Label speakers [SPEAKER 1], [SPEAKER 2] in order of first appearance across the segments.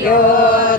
[SPEAKER 1] yo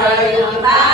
[SPEAKER 1] lời người ta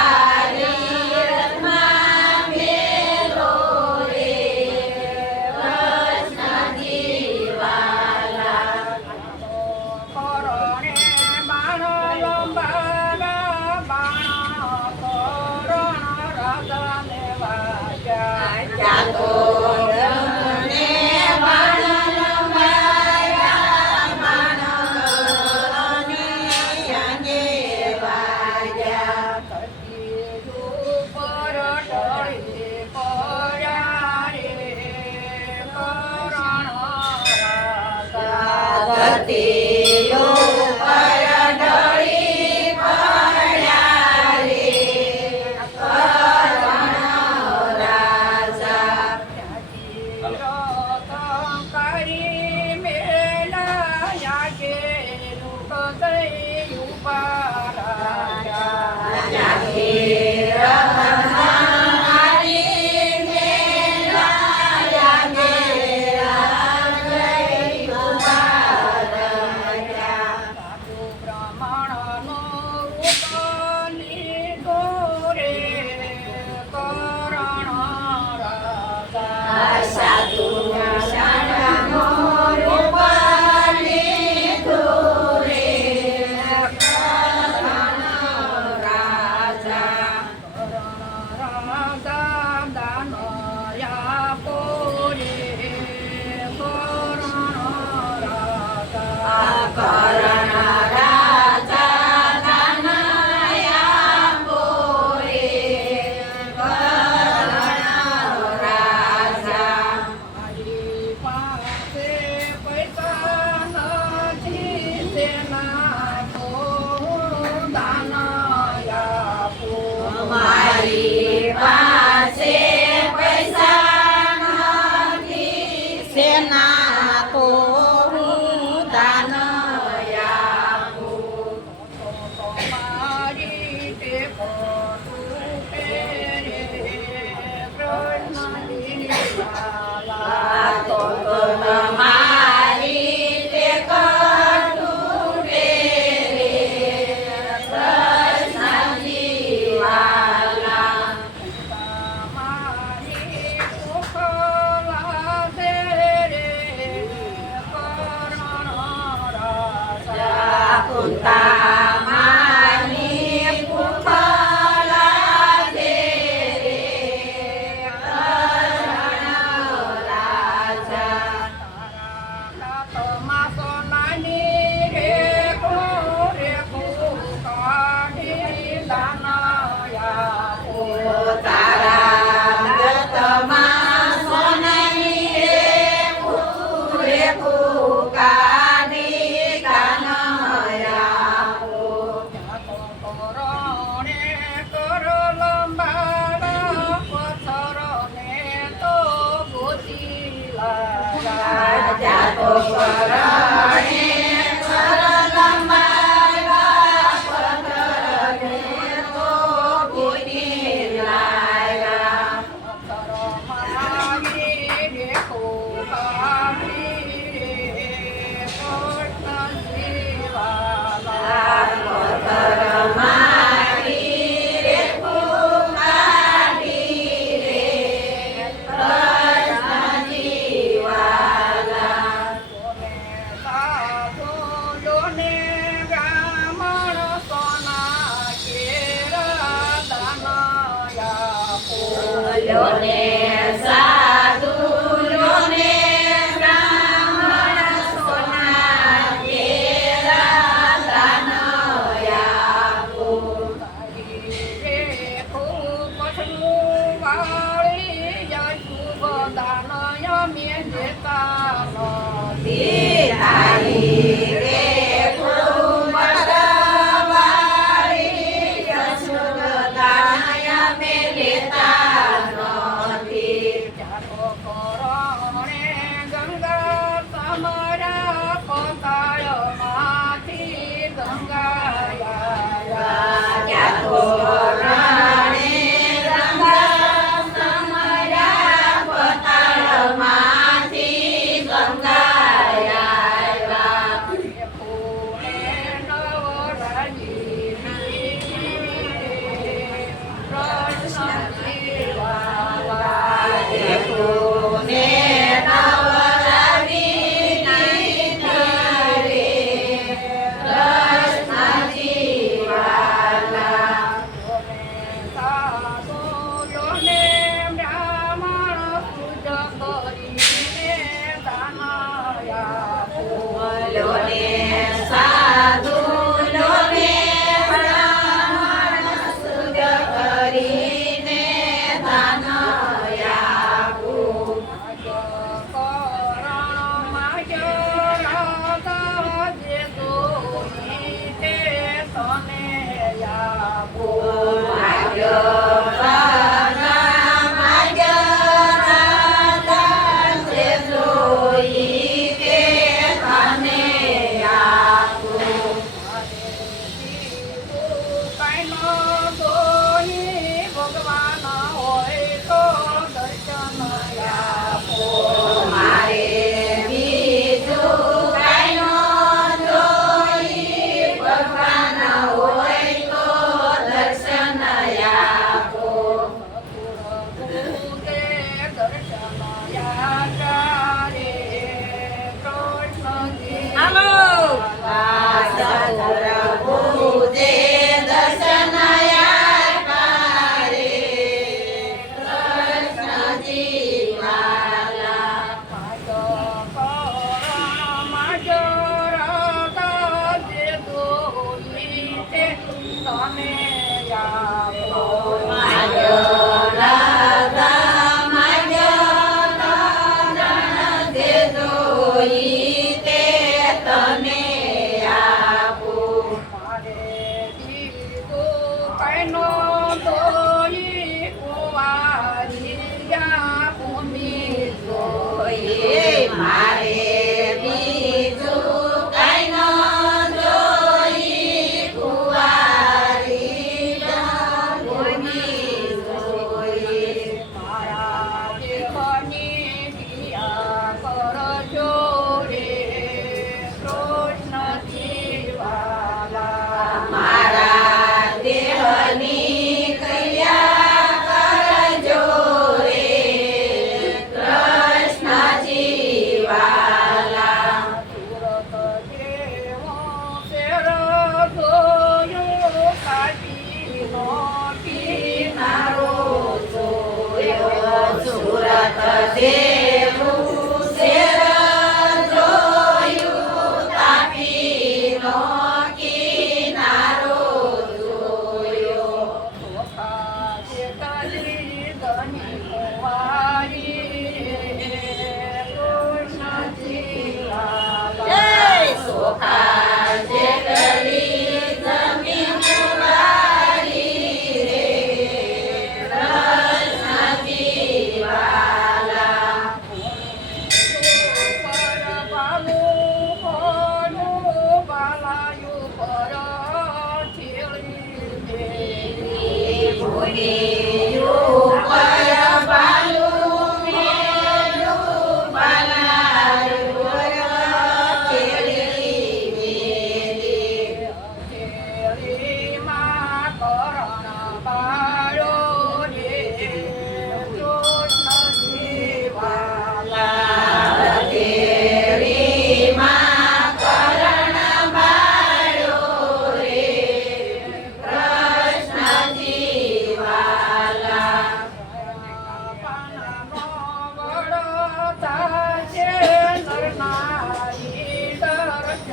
[SPEAKER 2] Obrigado.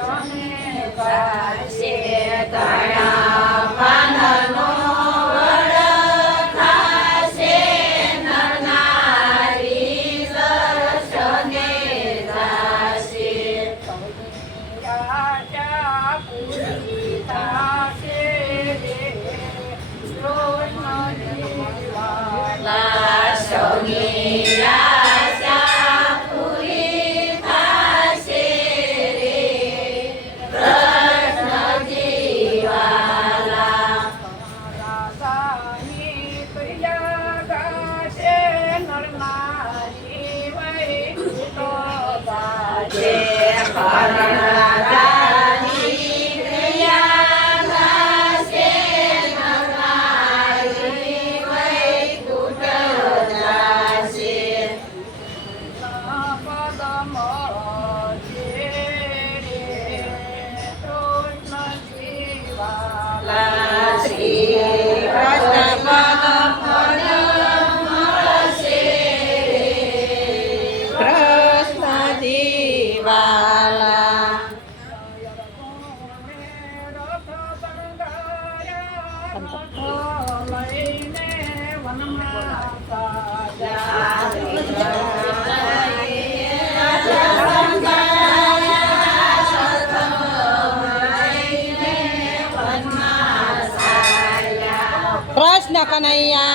[SPEAKER 2] તમે પાસે
[SPEAKER 1] તણા 哎呀。